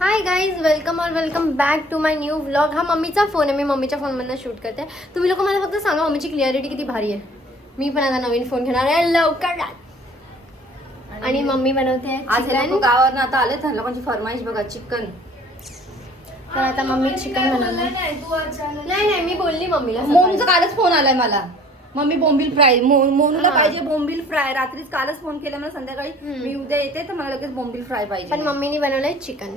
High guys, welcome back to my new vlog. हा मम्मीचा phone आहे. मी मम्मीच्या फोनमधून शूट करते. तुम्ही लोक मला फक्त सांगा मम्मीची क्लिअरिटी किती भारी आहे. मी पण आता नवीन फोन घेणार आहे लवकर. आणि मम्मी बनवते चिकन. गावावरून आता आले तर लोकांची फरमाईश बघा चिकन. तर आता मम्मी चिकन बनवणार. नाही मी बोलली मम्मीला. मोनूचा कालच फोन आलाय मला. मम्मी बोंबील फ्राय. मोनूला पाहिजे बोंबील फ्राय. रात्रीच कालच फोन केला मला संध्याकाळी. मी उद्या येते तर मला लगेच बोंबील फ्राय पाहिजे. पण मम्मीने बनवलंय चिकन.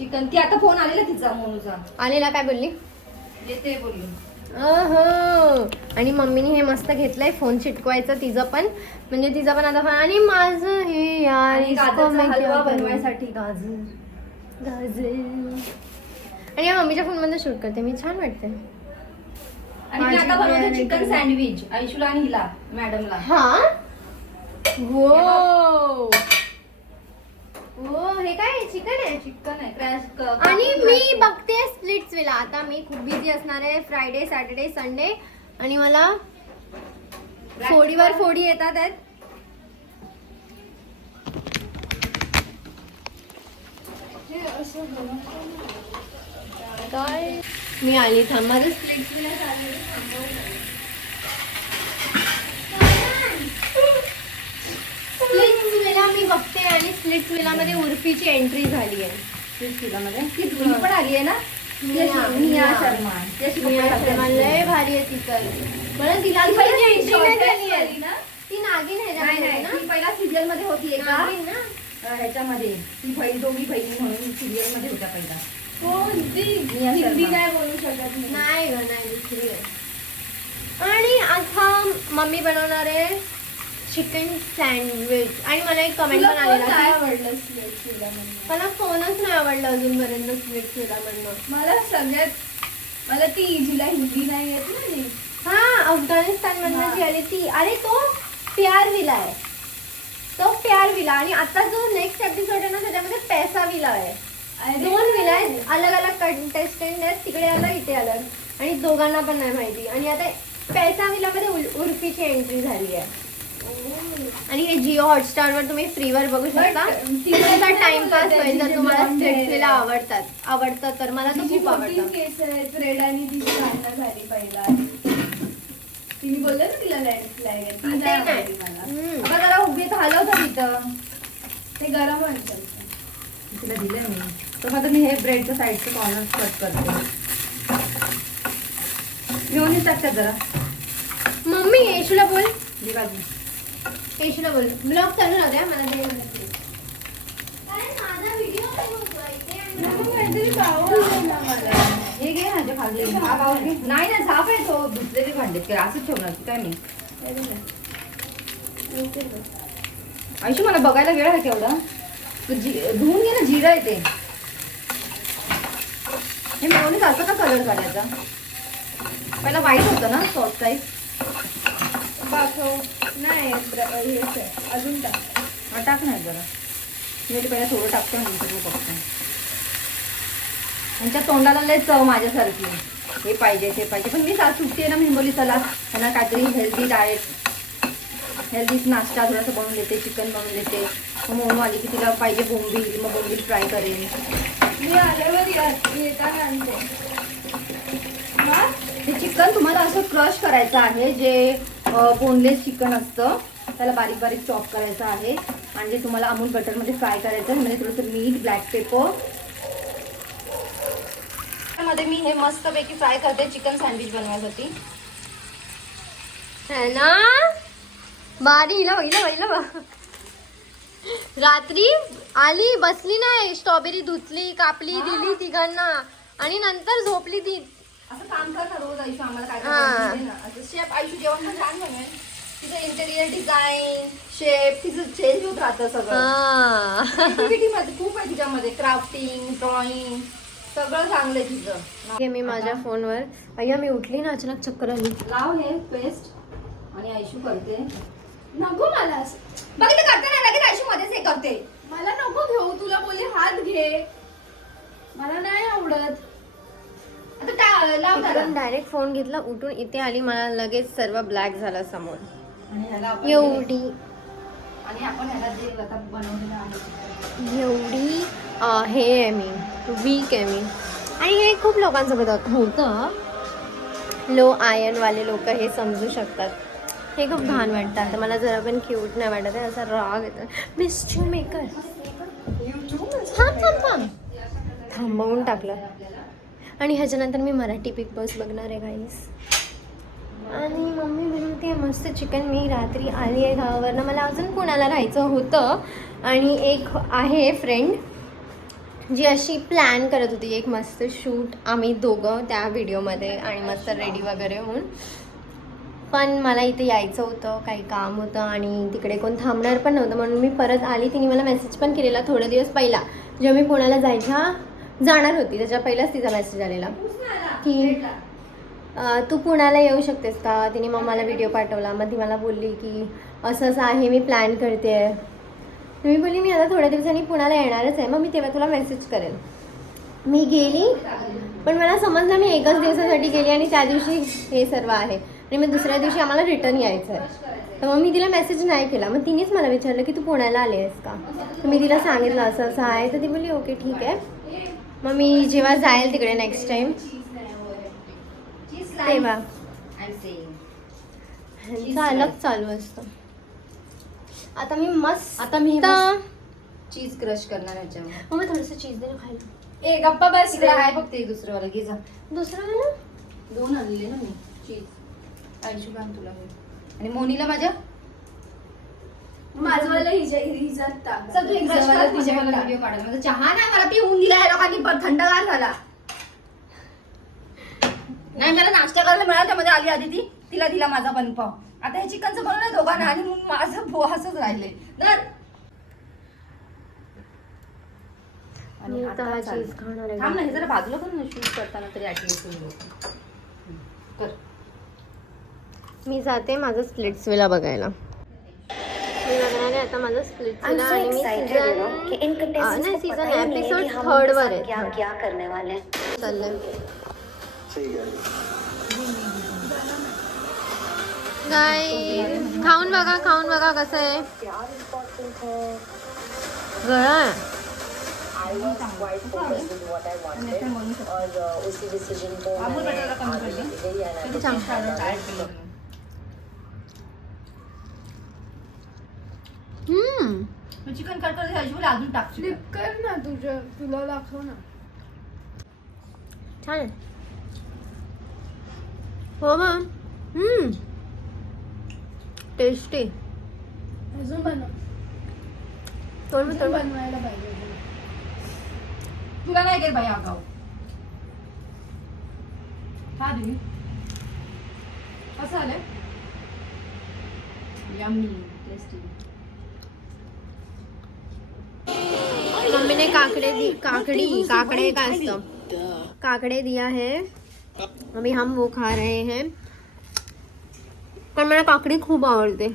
ती आता फोन आलेला तिचा मोनूचा. आलेला काय बोलली? येते बोलली. आणि मम्मीने हे मस्त घेतलंय फोन चिटकवायचं तिचं पण. म्हणजे तिचं पण आता. आणि माझं हे यार हलवा बनवायसाठी गाजर. आणि या मम्मीच्या फोन मध्ये शूट करते मी. छान वाटते. आणि मी आता बनवते चिकन सँडविच आयशूला आणि हिला मॅडमला. हा हो हे काय चिकन आहे? चिकन आहे क्रॅश. आणि मी बघते स्प्लिट्स विला. आता मी खूप बिझी असणार आहे फ्रायडे सॅटर्डे संडे. आणि मला फोडीवर फोडी येतात आहेत. काय मी आली. थांब माझं स्प्लिट्स विला चालू. स्प्लिट्स विला मी बघते. आणि स्प्लिट्स विला मध्ये उर्फीची एंट्री झाली आहे. स्प्लिट्स विला मध्ये ती पण आली आहे ना. निया शर्मा लय भारी आहे ती. तर मला तिला एंट्री झाली आहे ना. ती नागिन आहे ना. ती पहिला सिरियल मध्ये होती एका ना ह्याच्यामध्ये. ती दोघी बहिणी म्हणून सिरियल मध्ये होत्या पहिला. हिंदी काय बोलू शकत नाही. दुसरी आहे. आणि आता मम्मी बनवणार आहे चिकन सँडविच. आणि मला एक कमेंट पण आलेला. मला फोनच नाही आवडला अजूनपर्यंत स्प्लिट्स विला मधनं. मला ती जिला हिंदी नाही येत ना. हा अफगाणिस्तान मधनं जी आली ती. अरे तो प्यार विला आहे. तो प्यार विला. आणि आता जो नेक्स्ट एपिसोड आहे ना त्याच्यामध्ये पैसा विला आहे. दोन विला आहेत. अलग अलग कंटेस्टंट आहेत. तिकडे अलग इथे अलग. आणि दोघांना पण नाही माहिती. आणि आता पैसा विला मध्ये उर्फीची एंट्री झाली आहे. आणि हे जिओ हॉटस्टार वर तुम्ही फ्रीवर बघू शकता. तिचा टाइमपास होईल. जर तुम्हाला स्प्लिट्स विला आवडतं तर मला तो खूप आवडतं. केस आहेत रेड आणि तिची भांडणं झाली पहिला. तिने बोललं ना तिला लँडस्लाइड मला जरा उभी हलवतं तिथं. ते गरम आहे. तिला दिलं मी. तर आता मी हे ब्रेडच्या साईडचं कॉर्नर कट करते. मेयोनीज टाकतात जरा. मम्मी येशूला बोल. जी बाजू येशूला बोल. ब्लॉग चालू राहू द्या. मला दे. हे घे ना खाली. हा बाऊल घे. नाही ना झाप आहे तो. धुतलेले भांडेत काय असंच ठेवणार काय नाही. आयुष्य मला बघायला वेळ आहे केवढा. धुवून घे ना. जिरं येते. हे मेयोनीज असं का कलर काढायचा? पहिला व्हाईट होतं ना सॉस टाईप. नाही अजून टाक नाही जरा. मी पहिला थोडं टाकतो आणि नंतर मग बघतो. त्यांच्या तोंडाला लय चव माझ्यासारखी. हे पाहिजे ते पाहिजे. पण मी आज सुट्टी आहे ना. मी बोलली चला त्यांना काहीतरी हेल्दी डाएट हेल्दीच नाश्ता थोडासा बनवून देते. चिकन बनवून देते. मग मोनू आली की तिला पाहिजे बोंबील. मग बोंबील फ्राय करेन. मी आल्यावर येताना आणते. ते चिकन तुम्हाला असं क्रश करायचं आहे. जे बोनलेस चिकन असतं त्याला बारीक बारीक चॉप करायचं आहे. आणि जे तुम्हाला अमूल बटरमध्ये फ्राय करायचं आहे. म्हणजे थोडंसं मीठ ब्लॅक पेपर मध्ये मी हे मस्तपैकी फ्राय करते चिकन सँडविच बनवायसाठी. है ना बारी. हिला रात्री आली बसली नाही. स्ट्रॉबेरी धुतली कापली दिली तिघांना. आणि नंतर झोपली ती. असं काम कर ना रोज आयुष्य. आम्हाला काय शेफ आयुष्य जेवण पण छान बनवेल. तिचं इंटेरियर डिझाईन शेप तिचं चेंज होत राहतं सगळं. ऍक्टिव्हिटीमध्ये खूप आहे तिच्यामध्ये. क्राफ्टिंग ड्रॉइंग सगळं चांगलं आहे तिचं. मी माझ्या फोनवर अय्या मी उठली ना अचानक चक्कर आली. लाव हे पेस्ट आणि आयुष्य करते. नको मला बघितलं करते ना लगेच आयुष्य मध्येच हे करते. मला नको घेऊ. तुला बोलले हात घे. मला नाही आवडत. आता लाव त्याला. डायरेक्ट फोन घेतला उठून इथे आली. मला लगेच सर्व ब्लॅक झाला समोर. आणि ह्याला एवढी. आणि आपण ह्याला जे आता बनवलेलं आहे एवढी हे आहे मी वीक आहे मी. आणि हे खूप लोकांसोबत होतं. लो आयर्नवाले लोक हे समजू शकतात. हे खूप घाण वाटतं. आता मला जरा पण क्यूट नाही वाटत आहे. असा राग येतो. मिस्टर मेकर थांब थांबवून टाकलं. आणि ह्याच्यानंतर मी मराठी बिग बॉस बघणार आहे गाईस. आणि मम्मी बनवते आहे मस्त चिकन. मी रात्री आली आहे गावावरनं. मला अजून पुण्याला राहायचं होतं. आणि एक आहे फ्रेंड जी अशी प्लॅन करत होती एक मस्त शूट आम्ही दोघं त्या व्हिडिओमध्ये आणि मस्त रेडी वगैरे होऊन. पण मला इथे यायचं होतं, काही काम होतं आणि तिकडे कोण थांबणार पण नव्हतं म्हणून मी परत आली. तिने मला मेसेज पण केलेला थोडे दिवस पहिला, जेव्हा मी पुण्याला जाणार होती त्याच्या पहिलाच तिचा मेसेज आलेला की तू पुण्याला येऊ शकतेस का. तिने मग मला व्हिडिओ पाठवला. मग ती मला बोलली की असं असं आहे, मी प्लॅन करते आहे. मी बोलली मी आता थोड्या दिवसांनी पुण्याला येणारच आहे, मग मी तेव्हा तुला मेसेज करेन. मी गेली पण मला समजलं मी एकच दिवसासाठी गेली आणि त्या दिवशी हे सर्व आहे आणि मग दुसऱ्या दिवशी आम्हाला रिटर्न यायचं आहे. तर मग मी तिला मेसेज नाही केला. मग तिनेच मला विचारलं की तू पुण्याला आली आहेस का. तर मी तिला सांगितलं असं असं आहे. तर ती बोलली ओके ठीक आहे. मग मी जेव्हा जाईल तिकडे नेक्स्ट टाईम तेव्हा ह्यांचं अलग चालू असतं. आता मी चीज क्रश करणार ह्याच्यावर. मग थोडंसं चीज दे ना खायला. ए गप्पा बस तिकडे आहे फक्त एक दुसरं वाला घे जा. दुसरं ना 2 आणलेले ना मी चीज. आयशू काम तुला घे. आणि मोनीला माझ्या माझं हिच्यात टाक. सगळी क्रश कर. तिच्या मला व्हिडिओ काढायला. माझा चहा नाही मला पिऊन दिला या लोकांनी पण थंडगार झाला. नाही मला नाश्ता करायला मिळाला त्यामध्ये आली आधी तिला दिला माझा बनपाव. आता हे चिकनचं बनवलं दोघांना आणि मग माझं पोहासच राहिले तर. आणि आता चीज खाणार आहे. थांब ना, हे जरा बाजूला पण ना शूट करताना तरी ऍटलीस्ट कर. मी जाते माझं स्प्लिट्सविला बघायला. मी बघणार आहे आता माझं स्प्लिट्सविला आणि मी सीझन एपिसोड 3 वर आहे. चाललंय खाऊन बघा कसं आहे. गळा आहे. चिकन कट करते अजून टाक. फ्लिप कर ना तुला दाखव ना. छान आहे. हो मग टेस्टी. अजून बनव. बनवायला पाहिजे. तुला नाही गेल बाई आगाऊ. हा दिदी कसं आलंय. Yummy tasty. मम्मी ने काकड़े का असतं काकड़े दिया है. अभी हम वो खा रहे हैं. पण मला काकडी खूप आवडते.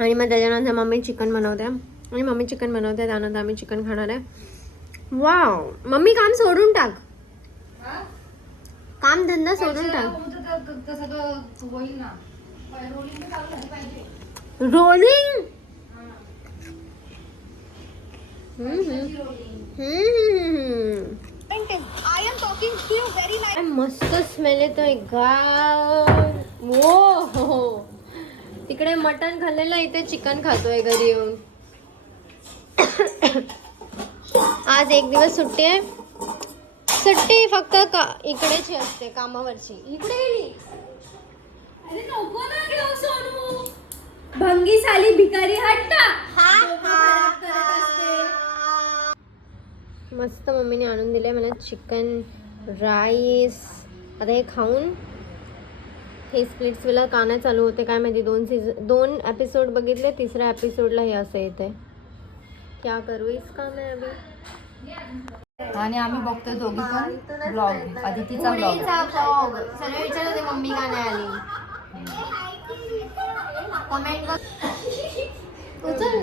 आणि मग त्याच्यानंतर मम्मी चिकन बनवते आणि मम्मी चिकन बनवते त्यानंतर आम्ही चिकन खाणार आहे. वाव मम्मी काम सोडून टाक. काम धंदा सोडून टाक. होईल ना रोलिंग. मस्त स्मेल येतोय गाव. वो तिकडे मटण खाल्लेलं इथे चिकन खातोय घरी येऊन. आज एक दिवस सुट्टी आहे. सुट्टी फक्त इकडेची असते कामावरची. इकडे गेली. अरे नको ना घेऊ सोनू. भंगी साली भिकारी हट्टा. मस्त मम्मीने आणून दिले मला चिकन राईस. आता हे खाऊन हे स्प्लिट्सविला का नाही चालू होते काय माहिती. 2 एपिसोड बघितले. 3ऱ्या एपिसोडला हे असं येते. क्या करू इसका मैं अभी. आणि आम्ही बघतोय दोघी पण ब्लॉग. अदितीचा ब्लॉग. सगळे विचारत होते मम्मी का नाही आली. कमेंट बघ. उचल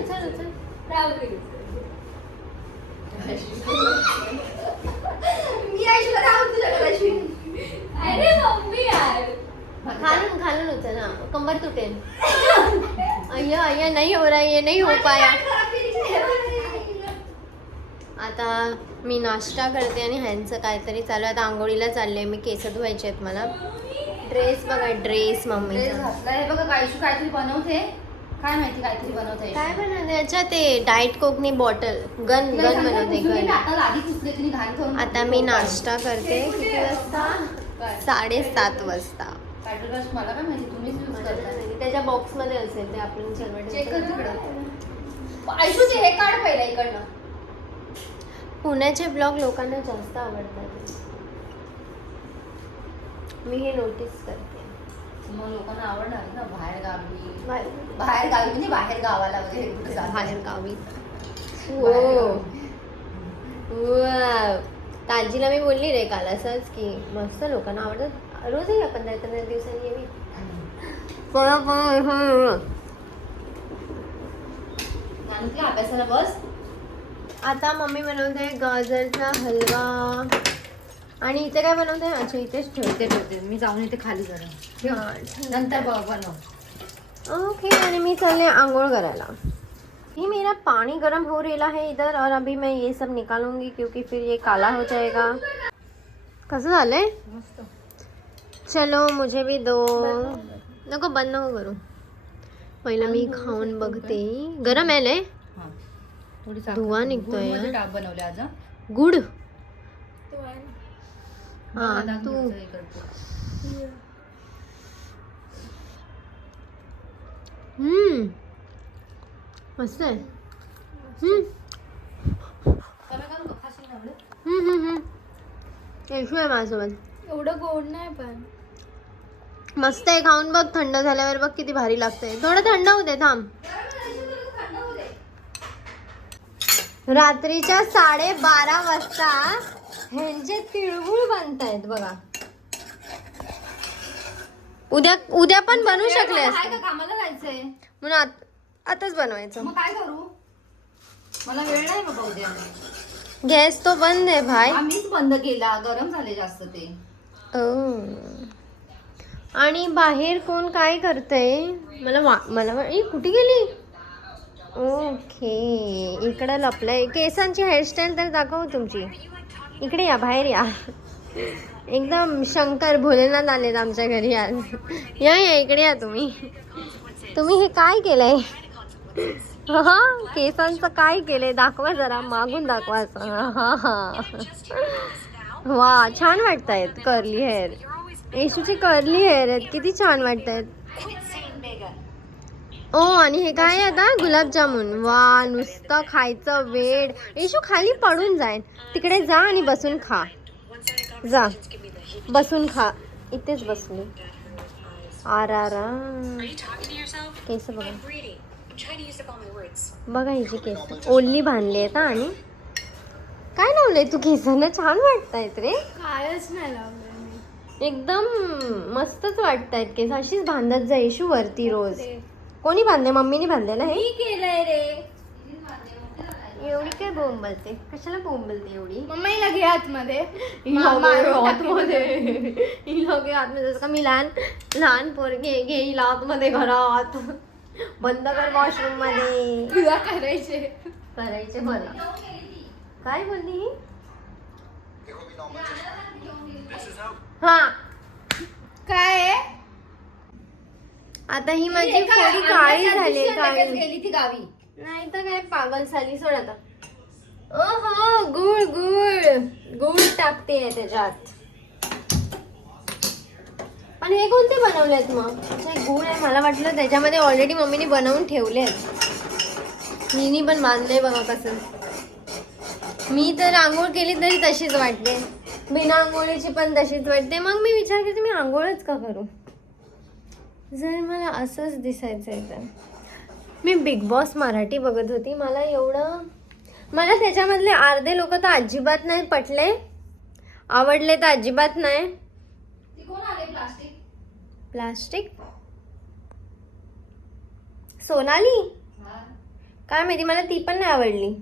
अरे मम्मी यार खालून उचल ना. कंबर तुटेल. अय्या नहीं हो रहा, ये नहीं हो पाया. आता मी नाश्ता करते आणि ह्यांचं काहीतरी चालू आहे. आता आंघोळीला चालले मी, केस धुवायचे आहेत मला. ड्रेस बघा, ड्रेस मम्मी ड्रेस घातलाय बघा. काहीतरी बनवते, काय माहिती काहीतरी बनवते. काय बनवते? अच्छा ते डाएट कोकनी बॉटल, गन बनवते गन. आता मी नाश्ता करते. किती वाजता? 7:30 वाजता. मला काय माहिती, तुम्हीच यूज करता. त्याच्या बॉक्स मध्ये असेल ते, आपण सर्व चेक कर तिकडं. आयशू ते हे काढ पहिला इकडनं. पुण्याचे ब्लॉग लोकांना जास्त आवडतात, मी हे नोटीस करते. मग लोकांना आवडणार ना बाहेर गावी म्हणजे बाहेर गावाला वगैरे कुठे जातात. बाहेर गावी. बाहेर हो. वाव. ताजीला मी बोलली रे काल असंच की मस्त लोकांना आवडतात, रोज येईल आपण 15 दिवसांनी येईल. सांगितलं अभ्यासाला बस. आता मम्मी बनवते गाजरचा हलवा. आणि इथे काय बनवते? अच्छा इथेच ठेवते. मी जाऊन इथे खाली जरा हां, नंतर बनव. ओके. आणि मी चालले आंघोळ करायला. ये मेरा पानी गर्म हो रहा है इधर, और अभी मैं ये सब निकालूंगी क्योंकि फिर ये काला हो जाएगा. कसं झालंय? मस्त. चलो मुझे भी दो. नको बंद नको करू, पहिलं मी खाऊन बघते. गरम आहे लय. हा थोडी धुवा निघतोय यार. टाक बनवले आज. गुड. हा हा तू मस्त आहे. येशू आहे माझ्यासोबत. एवढं गोड नाही पण मस्त आहे, खाऊन बघ. थंड झाल्यावर बघ किती भारी लागतंय. थोडं थंड होऊ दे, थांब. रात्रीच्या 12:30 वाजता ह्यांचे तिळगुळ बनतायत बघा. उद्या पण बनवू शकले असते, का कामाला जायचंय म्हणून आताच बनवायचं. मग काय करू? मला वेळ नाही बाबा उद्या. गॅस तो बंद आहे भाई. आम्हीच बंद केला, गरम झाले जास्त ते. आणि बाहेर कोण काय करतंय? मला कुठे गेली? ओके, इकडं लपलंय. केसांची हेअरस्टाईल तर दाखव तुमची. इकडे या, बाहेर या. एकदम शंकर भोलेनाथ आलेत आमच्या घरी आज. या इकडे या तुम्ही. तुम्ही हे काय केलंय? हा, केसांचं काय केलंय दाखवा जरा, मागून दाखवा. वा, छान वाटतायत कर्ली हेअर. येशूची कर्ली हेअर आहेत, किती छान वाटतायत. ओ, आणि हे काय आहे आता? गुलाबजामुन. वा, नुसतं खायचं वेड. येशू खाली पडून जाईल. तिकडे जा आणि बसून खा. जा बसून खा. इथेच बसली. आरारा. केस बघा बघा, हिची केस ओल्ली बांधली आहेत. आणि काय लावलंय तू केसांना? छान वाटतायत रे. कायच नाही लावलं मी. एकदम मस्तच वाटतायत केस. अशीच बांधत जा येशू वरती रोज. कोणी बांधले? मम्मीने बांधले ना हे? मी केलंय रे. एवढी काय बोंबलते? कशाला बोंबलते एवढी? मम्मीला घे आतमध्ये. आतमध्ये जसं का मी लहान पोरगी घेईल आतमध्ये घरात. बंद कर वॉशरूम मध्ये. तुला करायचे मला. काय बोलली ही? हा, काय आहे? आता ही माझी थोडी काळी झाली. काळी गेली ती गावी. नाही तर काय, पागल झाली. सोड आता. ओहो, गुळ टाकते त्याच्यात. पण हे कोणते बनवलेत मग? अच्छा, गुळ आहे. मला वाटलं त्याच्यामध्ये ऑलरेडी मम्मीने बनवून ठेवलेत. हिनी पण बांधले बघा कसं. मी तर आंघोळ केली तरी तशीच वाटते, बिना आंघोळीची पण तशीच वाटते. मग मी विचार करते मी आंघोळच का करू जर मला असंच दिसायचंय तर. मी बिग बॉस मराठी बघत होती. मला त्याच्यामधले अर्धे लोक तर अजिबात नाही पटले, आवडले तर अजिबात नाही. प्लास्टिक सोनाली काय माहिती, मला ती पण नाही आवडली.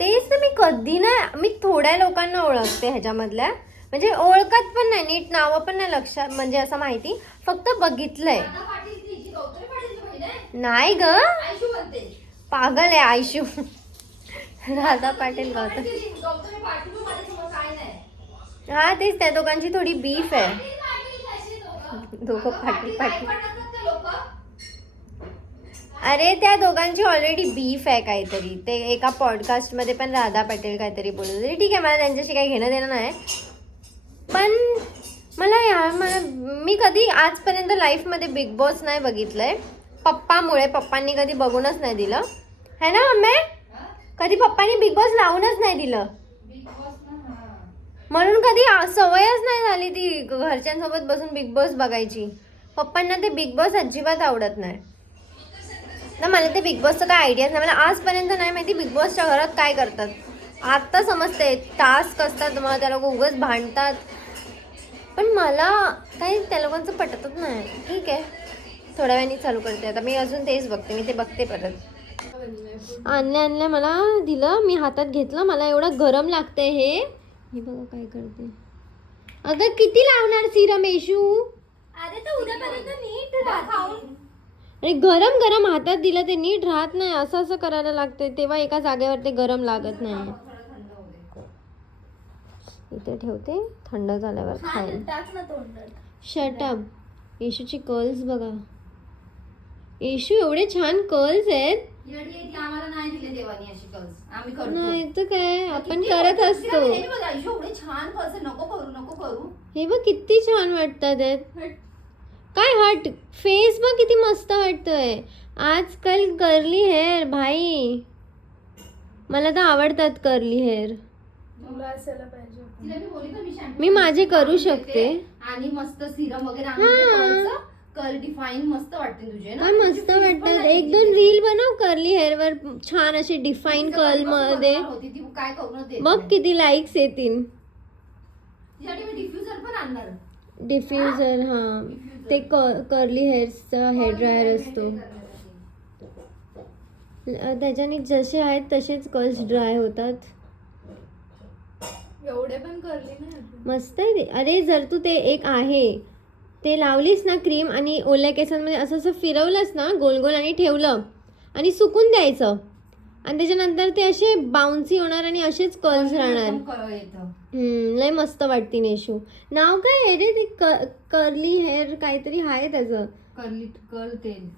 तेच तर, मी कधी नाही, मी थोड्या लोकांना ओळखते ह्याच्यामधल्या, म्हणजे ओळखत पण नाही, नीट नावं पण नाही लक्षात, म्हणजे असं माहिती, फक्त बघितलंय. नाही ग, पागल आहे आयशू. राधा पाटील गौतम. गौतमी पाटील माझ्यासमोर काय नाही. हा तेच, त्या दोघांची थोडी बीफ आहे. दोघं पाटील पाटील. अरे त्या दोघांची ऑलरेडी बीफ आहे काहीतरी. ते एका पॉडकास्ट मध्ये पण राधा पाटील काहीतरी बोलत होते. ठीक आहे, मला त्यांच्याशी काही घेणं देणं नाही, पण मला मी कधी आजपर्यंत लाईफमध्ये बिग बॉस नाही बघितलंय. पप्पांनी कधी बघूनच नाही दिलं है ना मम्मी. कधी पप्पांनी बिग बॉस लावूनच नाही दिलं, म्हणून कधी सवयच नाही झाली ती घरच्यांसोबत बसून बिग बॉस बघायची. पप्पांना ते बिग बॉस अजिबात आवडत नाही ना. मला ते बिग बॉसचं काय आयडियाच नाही. मला आजपर्यंत नाही माहिती बिग बॉसच्या घरात काय करतात. आत्ता समजते टास्क असतात, मला त्या लोक उगाच भांडतात, पण मला काही त्या लोकांचं पटतच नाही. ठीक आहे, थोड्या वेळाने चालू करते. आता मी अजून तेच बघते, मी ते बघते परत. आणलं मला दिलं, मी हातात घेतलं. मला एवढं गरम लागतंय हे बघा काय करते. अगं किती लावणार सिरम येशू. अरे तर उद्यापर्यंत नीट खाऊन. अरे गरम गरम हातात दिलं ते नीट राहत नाही. असं करायला लागतंय, तेव्हा एका जागेवर ते गरम लागत नाही. इथे ठेवते, थंड झाल्यावर खाईल. शटअप. येशूची कर्ल्स बघा. येशू एवढे छान कर्ल्स आहेत. आम्हाला नाही दिले देवानी अशी कर्ल्स. आम्ही करतो. नाही तर काय, आपण करत असतो. एवढे छान कर्ल्स नको करू. हे बघ किती छान वाटतात आहेत. काय हट, फेस बघ किती मस्त वाटतोय. आजकाल कर्ली हेअर भाई, मला तर आवडतात कर्ली हेअर. मी माझे करू शकते. आणि मस्त सिरम वगैरे कर्ल डिफाईन मस्त वाटते तुझे ना. काय मस्त वाटतात. एक दोन रील बनव कर्ली हेअर वर, छान असे डिफाईन कर्ल मध्ये. काय करू बघ किती लाईक्स येतील. डिफ्युजर पण आणणार. डिफ्युजर, हा ते कर्ली हेअरचा हेअर ड्रायर असतो. त्याच्याने जसे आहेत तसेच कर्ल्स ड्राय होतात. एवढे पण करली नाही. मस्त आहे ते. अरे जर तू ते एक आहे ते लावलीस ना क्रीम, आणि ओल्या केसांमध्ये असं फिरवलंस ना गोल गोल आणि ठेवलं आणि सुकून द्यायचं, आणि त्याच्यानंतर ते असे बाउन्सी होणार आणि असेच कर्ल्स राहणार. लय मस्त वाटते नेशू. नाव काय आहे रे ते कर्ली हेअर काहीतरी आहे त्याचं. कर्ल तेल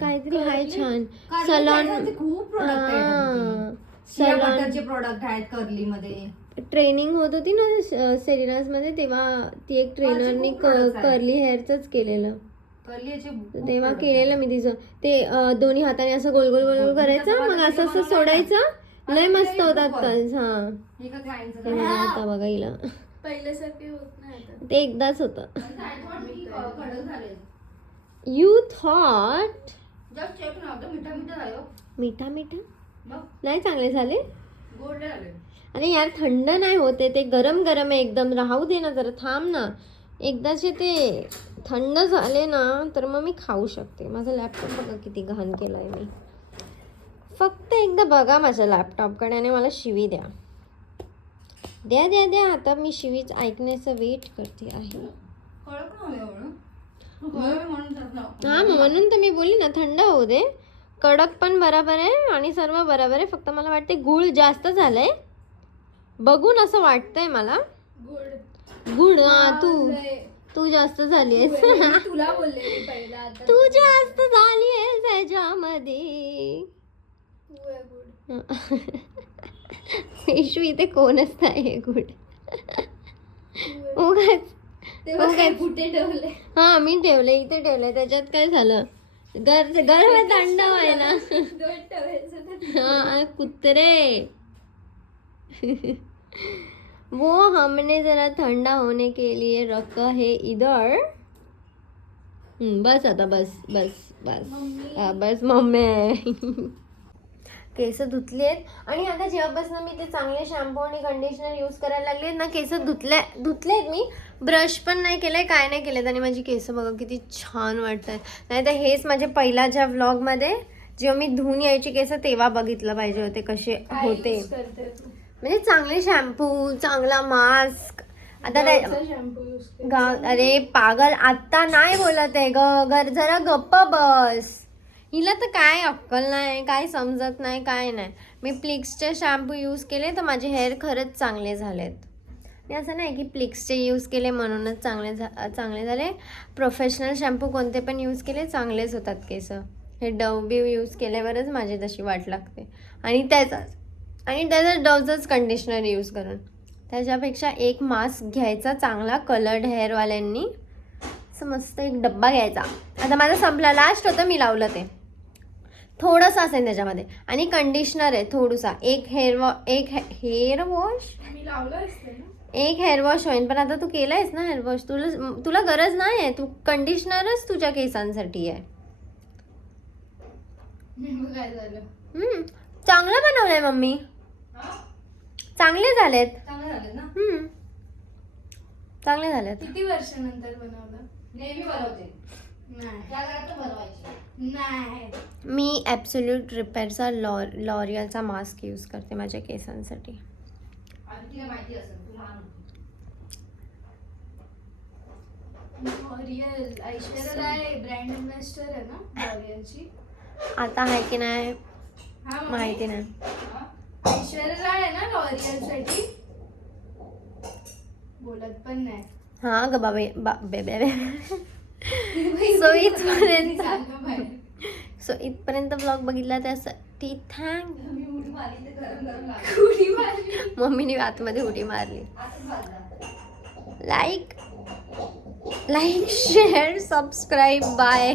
काहीतरी आहे छान. सलॉन, खूप सलॉनचे प्रोडक्ट आहेत कर्ली मध्ये. ट्रेनिंग होत होती ना सेरिनाज मध्ये, तेव्हा ती एक ट्रेनरनी कर्ली हेअरच केलेलं. तेव्हा केलेलं मी तिचं. ते दोन्ही हाताने असं गोल गोल गोल करायचं, मग असं सोडायचं. लय मस्त होतात कर्ल्स. हा आता बघा हिला पहिल्यासारखे होत नाही. ते एकदाच होतं. यू थॉट मिठा नाही चांगले झाले. अरे यार थंड नाही होते, ते गरम गरम आहे एकदम. राहू दे ना जरा, थांब ना. एकदाचे ते थंड झाले ना तर मग मी खाऊ शकते. माझा लॅपटॉप बघा किती घाण केलाय मी. फक्त एकदा बघा माझ्या लॅपटॉपकडे आणि मला शिवी द्या. द्या. आता मी शिवीच ऐकण्याचं वेट करते आहे. हा म्हणून तर मी बोलली ना, थंड होऊ दे. कडक पण बरोबर आहे आणि सर्व बरोबर आहे. फक्त मला वाटते गुळ जास्त झालंय, बघून असं वाटतंय मला. गुड तू जास्त झाली आहेस. तुला बोलले पहिला, तू जास्त झाली आहेस त्याच्यामध्ये. इशू इथे कोणच नाही गुड. कुठे ठेवले? हा मी ठेवले, इथे ठेवले. त्याच्यात काय झालं, गरम थंड व्हायला. हाँ कुत्रे. वो हमने जरा ठंडा होने के लिए रखा है इधर. बस आता बस मम्मी. केस धुतली आहेत आणि आता जेव्हापासून मी ते चांगले शॅम्पू आणि कंडिशनर यूज करायला लागले ना, केस धुतलेत मी. ब्रश पण नाही केलंय, काय नाही केलेत, आणि माझी केस बघा किती छान वाटत आहेत. नाही तर हेच माझ्या पहिल्याच्या व्लॉगमध्ये जेव्हा मी धुवून यायची केस तेव्हा बघितलं पाहिजे होते कसे होते. म्हणजे चांगले शॅम्पू, चांगला मास्क. आता अरे पागल, आता नाही बोलत आहे ग, जरा गप्प बस. हिला तर काय अक्कल नाही, काय समजत नाही, काय नाही. मी प्लिक्सचे शॅम्पू यूज केले तर माझे हेअर खरंच चांगले झालेत. आणि असं नाही की प्लिक्सचे यूज केले म्हणूनच चांगले झाले. प्रोफेशनल शॅम्पू कोणते पण यूज केले चांगलेच होतात केस. हे डव बिव यूज केल्यावरच माझी तशी वाट लागते. आणि त्याचा डवचंच कंडिशनर यूज करून. त्याच्यापेक्षा एक मास्क घ्यायचा चांगला कलर्ड हेअरवाल्यांनी. असं मस्त एक डब्बा घ्यायचा. आता माझा संपला, लास्ट होतं मी लावलं ते. थोडंसं असेल त्याच्यामध्ये. आणि कंडिशनर आहे थोडंसा. एक हेअर वॉश मी लावलं असते ना. एक हेअर वॉश होईल. पण आता तू केलंयस ना हेअर वॉश, तुला गरज नाही आहे. तू कंडिशनरच तुझ्या केसांसाठी आहे. मग काय झालं? चांगलं बनवलंय मम्मी, चांगले झालेत. चांगलं झालं ना. चांगले झालेत. किती वर्षानंतर बनवलं? नेहमी बनवते, नाही त्या घरात तर बनवायची. नाही. मी ॲब्सोल्यूट रिपेअरचा लॉरियलचा मास्क यूज करते माझ्या केसांसाठी. आणि तिला माहिती असेल तू लहान होती. L'Oreal Aishwarya Rai brand ambassador आहे ना लॉरियलची. आता आहे की नाही हा मम्मी? माहिती नाही. ऐश्वर्या राय आहे ना लॉरियल साठी. बोलत पण नाही. हा ग सो इथपर्यंत ब्लॉग बघितला त्यासाठी थँक. मी उडी मारली ते गरम गरम लागली. उडी मारली. मम्मीने आतमध्ये उडी मारली. आतच भाजला. Like share subscribe bye.